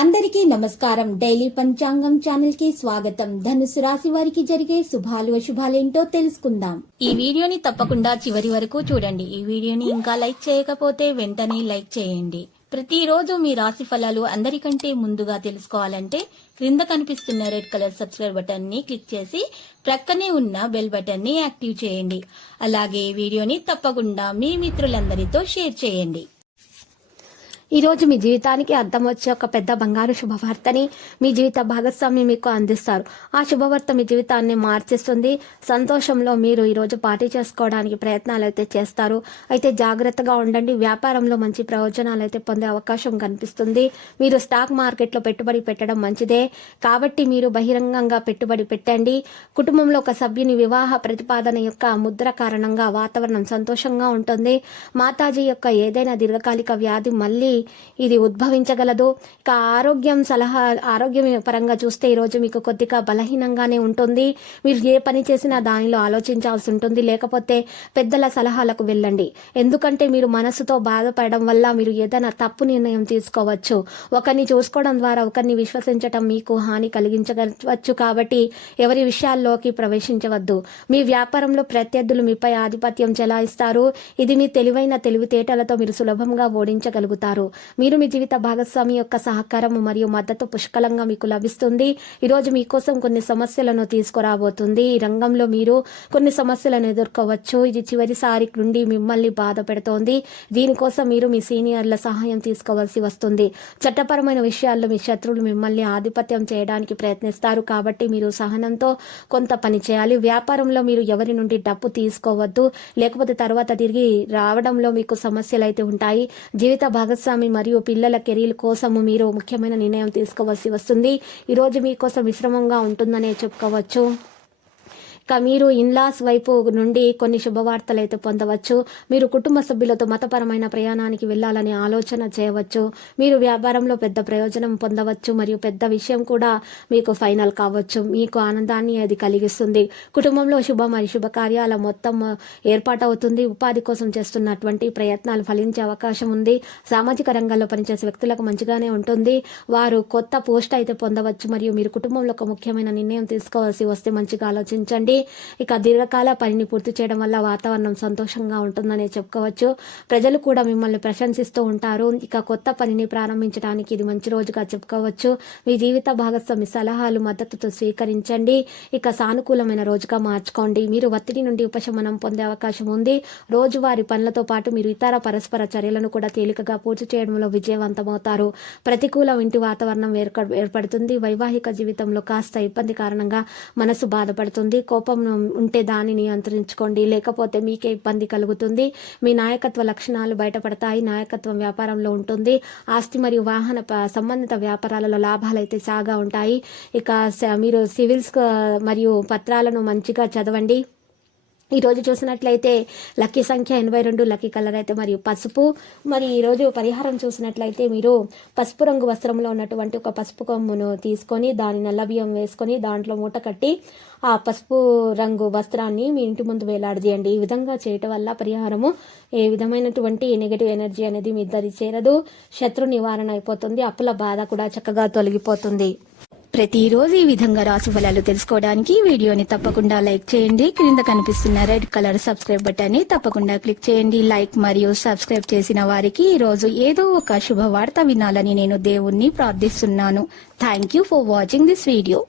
అందరికీ నమస్కారం. డైలీ పంచాంగం ఛానల్ కి స్వాగతం. ధనుసు రాశి వారికి జరిగే శుభాలు అశుభాలేంటో తెలుసుకుందాం. ఈ వీడియోని తప్పకుండా చివరి వరకు చూడండి. ఈ వీడియోని ఇంకా లైక్ చేయకపోతే వెంటనే లైక్ చేయండి. ప్రతిరోజు మీ రాశి ఫలాలు అందరికంటే ముందుగా తెలుసుకోవాలంటే క్రింద కనిపిస్తున్న రెడ్ కలర్ సబ్స్క్రైబ్ బటన్ ని క్లిక్ చేసి ప్రక్కనే ఉన్న బెల్ బటన్ ని యాక్టివ్ చేయండి. అలాగే వీడియోని తప్పకుండా మీ మిత్రులందరితో షేర్ చేయండి. ఈ రోజు మీ జీవితానికి అర్థం వచ్చే ఒక పెద్ద బంగారు శుభవార్తని మీ జీవిత భాగస్వామి మీకు అందిస్తారు. ఆ శుభవార్త మీ జీవితాన్ని మార్చేస్తుంది. సంతోషంలో మీరు ఈ రోజు పార్టీ చేసుకోవడానికి ప్రయత్నాలు అయితే చేస్తారు. అయితే జాగ్రత్తగా ఉండండి. వ్యాపారంలో మంచి ప్రయోజనాలు అయితే పొందే అవకాశం కనిపిస్తుంది. మీరు స్టాక్ మార్కెట్లో పెట్టుబడి పెట్టడం మంచిదే కాబట్టి మీరు బహిరంగంగా పెట్టుబడి పెట్టండి. కుటుంబంలో ఒక సభ్యుని వివాహ ప్రతిపాదన యొక్క ముద్ర కారణంగా వాతావరణం సంతోషంగా ఉంటుంది. మాతాజీ యొక్క ఏదైనా దీర్ఘకాలిక వ్యాధి మళ్ళీ ఇది ఉద్భవించగలదు. ఇక ఆరోగ్యం పరంగా చూస్తే ఈ రోజు మీకు కొద్దిగా బలహీనంగానే ఉంటుంది. మీరు ఏ పని చేసినా దానిలో ఆలోచించాల్సి ఉంటుంది. లేకపోతే పెద్దల సలహాలకు వెళ్ళండి. ఎందుకంటే మీరు మనసుతో బాధపడడం వల్ల మీరు ఏదైనా తప్పు నిర్ణయం తీసుకోవచ్చు. ఒకరిని చూసుకోవడం ద్వారా ఒకరిని విశ్వసించడం మీకు హాని కలిగించవచ్చు. కాబట్టి ఎవరి విషయాల్లోకి ప్రవేశించవద్దు. మీ వ్యాపారంలో ప్రత్యర్థులు మీపై ఆధిపత్యం చెలాయిస్తారు. ఇది మీ తెలివితేటలతో మీరు సులభంగా ఓడించగలుగుతారు. మీరు మీ జీవిత భాగస్వామి యొక్క సహకారం మరియు మద్దతు పుష్కలంగా మీకు లభిస్తుంది. ఈరోజు మీకోసం కొన్ని సమస్యలను తీసుకురాబోతుంది. ఈ రంగంలో మీరు కొన్ని సమస్యలను ఎదుర్కోవచ్చు. ఇది చివరిసారి నుండి మిమ్మల్ని బాధ పెడుతోంది. దీనికోసం మీరు మీ సీనియర్ల సహాయం తీసుకోవాల్సి వస్తుంది. చట్టపరమైన విషయాల్లో మీ శత్రువులు మిమ్మల్ని ఆధిపత్యం చేయడానికి ప్రయత్నిస్తారు. కాబట్టి మీరు సహనంతో కొంత పని చేయాలి. వ్యాపారంలో మీరు ఎవరి నుండి డబ్బు తీసుకోవద్దు. లేకపోతే తర్వాత తిరిగి రావడంలో మీకు సమస్యలు అయితే ఉంటాయి. జీవిత భాగస్వామి మరియు పిల్లల కెరీర్ కోసము మీరు ముఖ్యమైన నిర్ణయం తీసుకోవాల్సి వస్తుంది. ఈరోజు మీకోసం విశ్రమంగా ఉంటుందనే చెప్పుకోవచ్చు. ఇక మీరు ఇన్లాస్ వైపు నుండి కొన్ని శుభవార్తలు అయితే పొందవచ్చు. మీరు కుటుంబ సభ్యులతో మతపరమైన ప్రయాణానికి వెళ్లాలని ఆలోచన చేయవచ్చు. మీరు వ్యాపారంలో పెద్ద ప్రయోజనం పొందవచ్చు మరియు పెద్ద విషయం కూడా మీకు ఫైనల్ కావచ్చు. మీకు ఆనందాన్ని అది కలిగిస్తుంది. కుటుంబంలో శుభ మరియు శుభకార్యాల మొత్తం ఏర్పాటవుతుంది. ఉపాధి కోసం చేస్తున్నటువంటి ప్రయత్నాలు ఫలించే అవకాశం ఉంది. సామాజిక రంగంలో పనిచేసే వ్యక్తులకు మంచిగానే ఉంటుంది. వారు కొత్త పోస్ట్ అయితే పొందవచ్చు మరియు మీరు కుటుంబంలో ఒక ముఖ్యమైన నిర్ణయం తీసుకోవాల్సి వస్తే మంచిగా ఆలోచించండి. ఇక దీర్ఘకాల పనిని పూర్తి చేయడం వల్ల వాతావరణం సంతోషంగా ఉంటుందని చెప్పుకోవచ్చు. ప్రజలు కూడా మిమ్మల్ని ప్రశంసిస్తూ ఉంటారు. ఇక కొత్త పనిని ప్రారంభించడానికి ఇది మంచి రోజుగా చెప్పుకోవచ్చు. మీ జీవిత భాగస్వామి సలహాలు మద్దతుతో స్వీకరించండి. ఇక సానుకూలమైన రోజుగా మార్చుకోండి. మీరు ఒత్తిడి నుండి ఉపశమనం పొందే అవకాశం ఉంది. రోజువారి పనులతో పాటు మీరు ఇతర పరస్పర చర్యలను కూడా తేలికగా పూర్తి చేయడంలో విజయవంతమవుతారు. ప్రతికూల ఇంటి వాతావరణం ఏర్పడుతుంది. వైవాహిక జీవితంలో కాస్త ఇబ్బంది కారణంగా మనసు బాధపడుతుంది. కోపం ఉంటే దాన్ని నియంత్రించుకోండి. లేకపోతే మీకే ఇబ్బంది కలుగుతుంది. మీ నాయకత్వ లక్షణాలు బయటపడతాయి. నాయకత్వం వ్యాపారంలో ఉంటుంది. ఆస్తి మరియు వాహన సంబంధిత వ్యాపారాలలో లాభాలు అయితే సాగా ఉంటాయి. ఇక మీరు సివిల్స్ మరియు పత్రాలను మంచిగా చదవండి. ఈ రోజు చూసినట్లయితే లక్కీ సంఖ్య 82, లక్కీ కలర్ అయితే మరియు పసుపు. మరి ఈ రోజు పరిహారం చూసినట్లయితే మీరు పసుపు రంగు వస్త్రంలో ఉన్నటువంటి ఒక పసుపు కొమ్మును తీసుకొని దాని నల్ల బియ్యం వేసుకొని దాంట్లో మూట కట్టి ఆ పసుపు రంగు వస్త్రాన్ని మీ ఇంటి ముందు వేలాడదీయండి. ఈ విధంగా చేయటం వల్ల పరిహారము ఏ విధమైనటువంటి నెగటివ్ ఎనర్జీ అనేది మీ దరి చేరదు. శత్రు నివారణ అయిపోతుంది. అప్పుల బాధ కూడా చక్కగా తొలగిపోతుంది. ప్రతిరోజు ఈ విధంగా రాశి ఫలాలు తెలుసుకోవడానికి వీడియోని తప్పకుండా లైక్ చేయండి. క్రింద కనిపిస్తున్న రెడ్ కలర్ సబ్స్క్రైబ్ బటన్ ని తప్పకుండా క్లిక్ చేయండి. లైక్ మరియు సబ్స్క్రైబ్ చేసిన వారికి ఈ రోజు ఏదో ఒక శుభవార్త వినాలని నేను దేవుణ్ణి ప్రార్థిస్తున్నాను. Thank you for watching this video.